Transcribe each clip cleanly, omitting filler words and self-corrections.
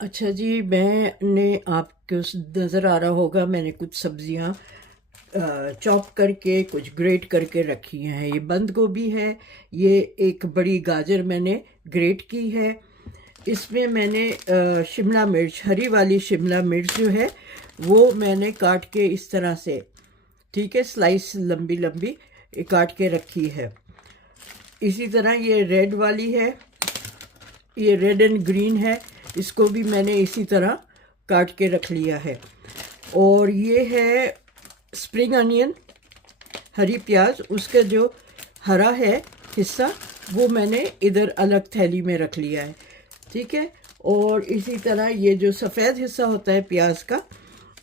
अच्छा जी, मैंने आपको नज़र आ रहा होगा, मैंने कुछ सब्जियां चॉप करके कुछ ग्रेट करके रखी हैं। ये बंद गोभी है, ये एक बड़ी गाजर मैंने ग्रेट की है। इसमें मैंने शिमला मिर्च, हरी वाली शिमला मिर्च जो है वो मैंने काट के इस तरह से, ठीक है, स्लाइस लंबी लंबी काट के रखी है। इसी तरह ये रेड वाली है, ये रेड एंड ग्रीन है, इसको भी मैंने इसी तरह काट के रख लिया है। और ये है स्प्रिंग अनियन, हरी प्याज, उसका जो हरा है हिस्सा वो मैंने इधर अलग थैली में रख लिया है, ठीक है। और इसी तरह ये जो सफ़ेद हिस्सा होता है प्याज का,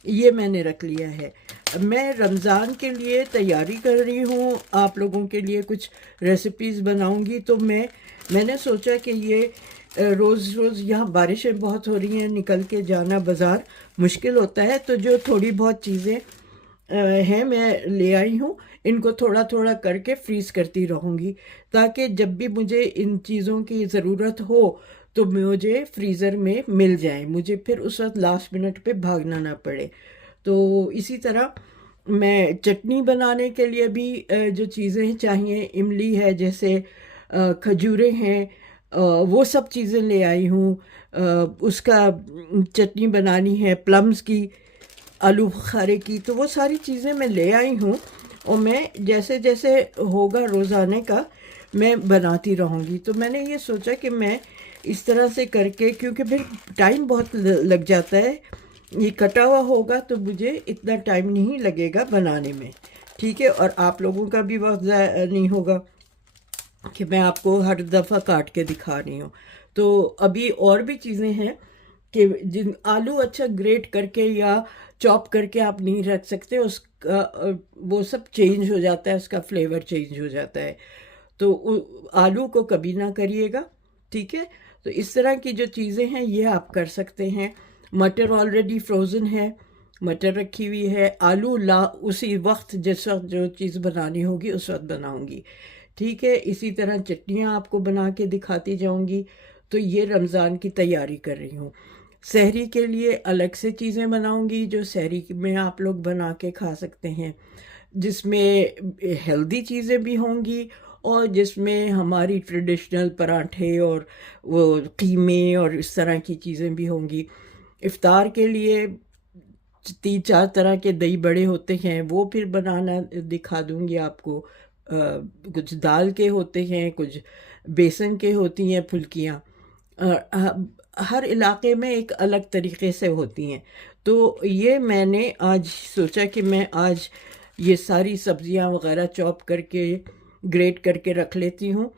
ये मैंने रख लिया है। मैं रमज़ान के लिए तैयारी कर रही हूँ, आप लोगों के लिए कुछ रेसिपीज़ बनाऊँगी। तो मैंने सोचा कि ये रोज़ रोज़ यहाँ बारिशें बहुत हो रही हैं, निकल के जाना बाज़ार मुश्किल होता है, तो जो थोड़ी बहुत चीज़ें हैं मैं ले आई हूँ, इनको थोड़ा थोड़ा करके फ्रीज़ करती रहूँगी, ताकि जब भी मुझे इन चीज़ों की ज़रूरत हो तो मुझे फ्रीज़र में मिल जाए, मुझे फिर उस वक्त लास्ट मिनट पे भागना ना पड़े। तो इसी तरह मैं चटनी बनाने के लिए भी जो चीज़ें चाहिए, इमली है जैसे, खजूरें हैं, वो सब चीज़ें ले आई हूँ। उसका चटनी बनानी है प्लम्स की, आलू बुखारे की, तो वो सारी चीज़ें मैं ले आई हूँ। और मैं जैसे जैसे होगा रोज़ाने का मैं बनाती रहूँगी। तो मैंने ये सोचा कि मैं इस तरह से करके, क्योंकि फिर टाइम बहुत लग जाता है, ये कटा हुआ होगा तो मुझे इतना टाइम नहीं लगेगा बनाने में, ठीक है। और आप लोगों का भी वक्त ज़ाया नहीं होगा कि मैं आपको हर दफ़ा काट के दिखा रही हूँ। तो अभी और भी चीज़ें हैं कि जिन आलू अच्छा ग्रेट करके या चॉप करके आप नहीं रख सकते, उसका वो सब चेंज हो जाता है, उसका फ्लेवर चेंज हो जाता है। तो आलू को कभी ना करिएगा, ठीक है। तो इस तरह की जो चीज़ें हैं ये आप कर सकते हैं। मटर ऑलरेडी फ्रोज़न है, मटर रखी हुई है। आलू ला उसी वक्त, जिस वक्त जो चीज़ बनानी होगी उस वक्त बनाऊंगी, ठीक है। इसी तरह चटनियाँ आपको बना के दिखाती जाऊंगी। तो ये रमज़ान की तैयारी कर रही हूँ। सहरी के लिए अलग से चीज़ें बनाऊंगी जो सहरी में आप लोग बना के खा सकते हैं, जिसमें हेल्दी चीज़ें भी होंगी और जिसमें हमारी ट्रेडिशनल पराठे और वो कीमे और इस तरह की चीज़ें भी होंगी। इफ्तार के लिए 3-4 तरह के दही बड़े होते हैं, वो फिर बनाना दिखा दूंगी आपको। कुछ दाल के होते हैं, कुछ बेसन के होती हैं फुल्कियाँ। हर इलाके में एक अलग तरीके से होती हैं। तो ये मैंने आज सोचा कि मैं आज ये सारी सब्जियां वगैरह चॉप करके ग्रेट करके रख लेती हूँ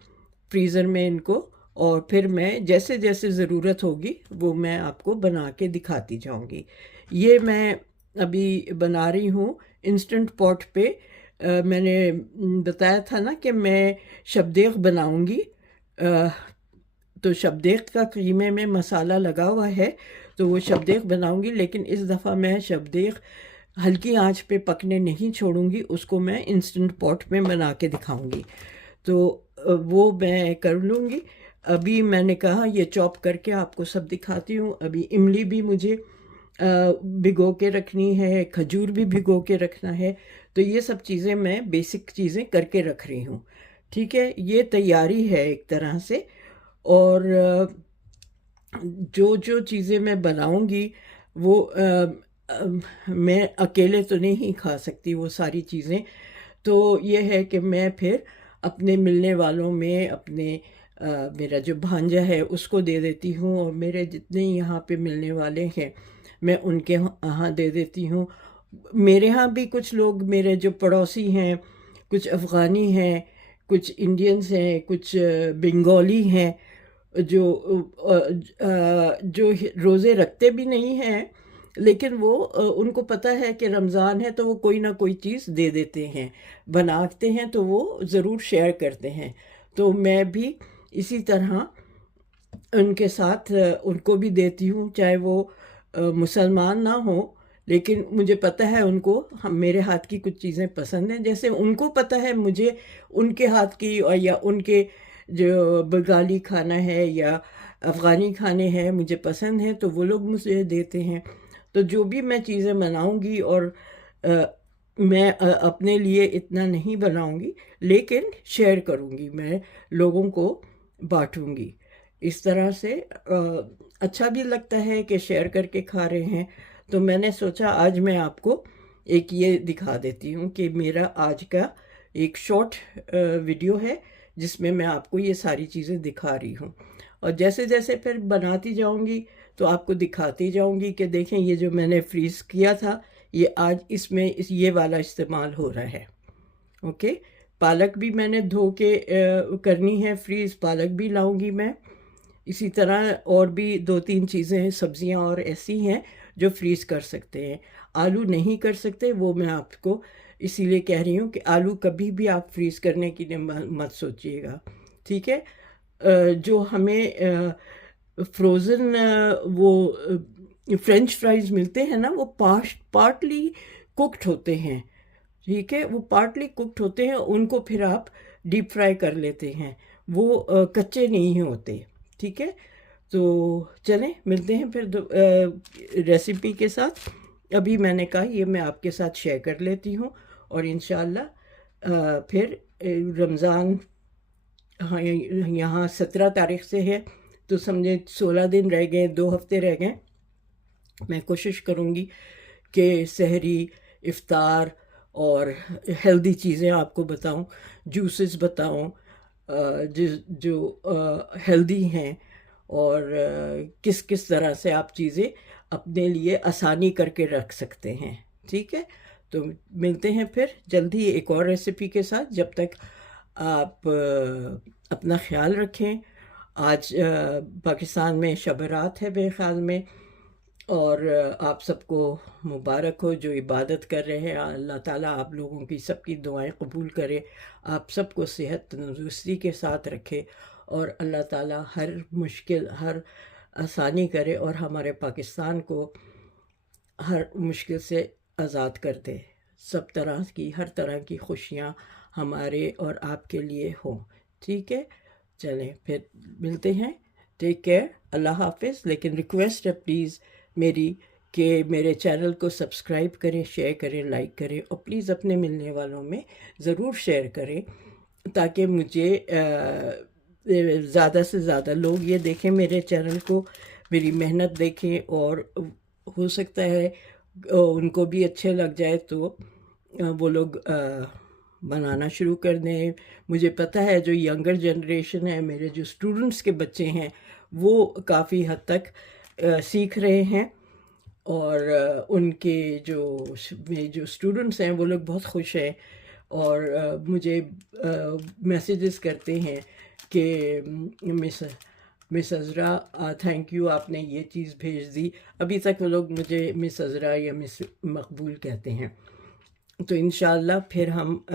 फ्रीज़र में इनको, और फिर मैं जैसे जैसे ज़रूरत होगी वो मैं आपको बना के दिखाती जाऊँगी। ये मैं अभी बना रही हूँ इंस्टेंट पॉट पे। मैंने बताया था ना कि मैं शबदेग बनाऊँगी। तो शबदेग का कीमे में मसाला लगा हुआ है, तो वो शबदेग बनाऊंगी, लेकिन इस दफ़ा मैं शबदेग हल्की आंच पे पकने नहीं छोड़ूंगी, उसको मैं इंस्टेंट पॉट में बना के दिखाऊंगी। तो वो मैं कर लूँगी। अभी मैंने कहा ये चॉप करके आपको सब दिखाती हूँ। अभी इमली भी मुझे भिगो के रखनी है, खजूर भी भिगो के रखना है। तो ये सब चीज़ें मैं बेसिक चीज़ें करके रख रही हूँ, ठीक है। ये तैयारी है एक तरह से। और जो जो चीज़ें मैं बनाऊंगी वो मैं अकेले तो नहीं खा सकती वो सारी चीज़ें। तो ये है कि मैं फिर अपने मिलने वालों में अपने मेरा जो भांजा है उसको दे देती हूँ, और मेरे जितने यहाँ पे मिलने वाले हैं मैं उनके यहाँ दे देती हूँ। मेरे यहाँ भी कुछ लोग, मेरे जो पड़ोसी हैं, कुछ अफ़गानी हैं, कुछ इंडियंस हैं, कुछ बंगाली हैं, जो रोज़े रखते भी नहीं हैं, लेकिन वो उनको पता है कि रमज़ान है तो वो कोई ना कोई चीज़ दे देते हैं, बनाते हैं, तो वो ज़रूर शेयर करते हैं। तो मैं भी इसी तरह उनके साथ उनको भी देती हूँ, चाहे वो मुसलमान ना हो, लेकिन मुझे पता है उनको हम मेरे हाथ की कुछ चीज़ें पसंद हैं, जैसे उनको पता है मुझे उनके हाथ की, और या उनके जो बंगाली खाना है या अफ़गानी खाने हैं मुझे पसंद हैं तो वो लोग मुझे देते हैं। तो जो भी मैं चीज़ें बनाऊंगी और अ, मैं अपने लिए इतना नहीं बनाऊंगी, लेकिन शेयर करूंगी, मैं लोगों को बांटूंगी। इस तरह से अच्छा भी लगता है कि शेयर करके खा रहे हैं। तो मैंने सोचा आज मैं आपको एक ये दिखा देती हूँ कि मेरा आज का एक शॉर्ट वीडियो है जिसमें मैं आपको ये सारी चीज़ें दिखा रही हूँ। और जैसे जैसे फिर बनाती जाऊँगी तो आपको दिखाती जाऊँगी कि देखें ये जो मैंने फ्रीज़ किया था ये आज इसमें ये वाला इस्तेमाल हो रहा है। ओके, पालक भी मैंने धो के करनी है फ्रीज़, पालक भी लाऊंगी मैं। इसी तरह और भी दो तीन चीज़ें हैं, सब्जियां और ऐसी हैं जो फ्रीज़ कर सकते हैं। आलू नहीं कर सकते, वो मैं आपको इसीलिए कह रही हूँ कि आलू कभी भी आप फ्रीज़ करने के लिए मत सोचिएगा, ठीक है। जो हमें फ्रोज़न वो फ्रेंच फ्राइज़ मिलते हैं ना, वो पार्टली कुक्ड होते हैं, ठीक है। वो पार्टली कुक्ड होते हैं, उनको फिर आप डीप फ्राई कर लेते हैं, वो कच्चे नहीं होते, ठीक है। तो चलें मिलते हैं फिर रेसिपी के साथ। अभी मैंने कहा ये मैं आपके साथ शेयर कर लेती हूँ और इंशाल्लाह फिर रमज़ान, हाँ यहाँ 17 तारीख से है तो समझे 16 दिन रह गए, 2 हफ्ते रह गए। मैं कोशिश करूँगी कि सहरी, इफ्तार और हेल्दी चीज़ें आपको बताऊं, जूसेस बताऊं जो हेल्दी हैं और किस किस तरह से आप चीज़ें अपने लिए आसानी करके रख सकते हैं, ठीक है। तो मिलते हैं फिर जल्दी एक और रेसिपी के साथ। जब तक आप अपना ख्याल रखें। आज पाकिस्तान में शब रात है मेरे ख्याल में, और आप सबको मुबारक हो जो इबादत कर रहे हैं। अल्लाह ताला आप लोगों की सबकी दुआएं कबूल करे, आप सबको सेहत तंदुरुस्ती के साथ रखे और अल्लाह ताला हर मुश्किल, हर आसानी करे और हमारे पाकिस्तान को हर मुश्किल से आज़ाद कर दे। सब तरह की, हर तरह की खुशियाँ हमारे और आपके लिए हों, ठीक है। चलें फिर मिलते हैं, टेक केयर, अल्लाह हाफिज़। लेकिन रिक्वेस्ट है प्लीज़ मेरी कि मेरे चैनल को सब्सक्राइब करें, शेयर करें, लाइक करें और प्लीज़ अपने मिलने वालों में ज़रूर शेयर करें ताकि मुझे ज़्यादा से ज़्यादा लोग ये देखें मेरे चैनल को, मेरी मेहनत देखें और हो सकता है उनको भी अच्छे लग जाए तो वो लोग बनाना शुरू कर दें। मुझे पता है जो यंगर जनरेशन है, मेरे जो स्टूडेंट्स के बच्चे हैं, वो काफ़ी हद तक सीख रहे हैं और उनके जो स्टूडेंट्स हैं वो लोग बहुत खुश हैं और मुझे मैसेजेस करते हैं कि मिस अज़रा थैंक यू, आपने ये चीज़ भेज दी। अभी तक वो लोग मुझे मिस अज़रा या मिस मकबूल कहते हैं। तो इंशाल्लाह फिर हम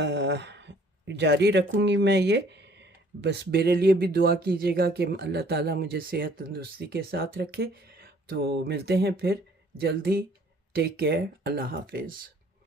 जारी रखूँगी मैं ये। बस मेरे लिए भी दुआ कीजिएगा कि अल्लाह ताला मुझे सेहत तंदुरुस्ती के साथ रखे। तो मिलते हैं फिर जल्दी, टेक केयर, अल्लाह हाफिज़।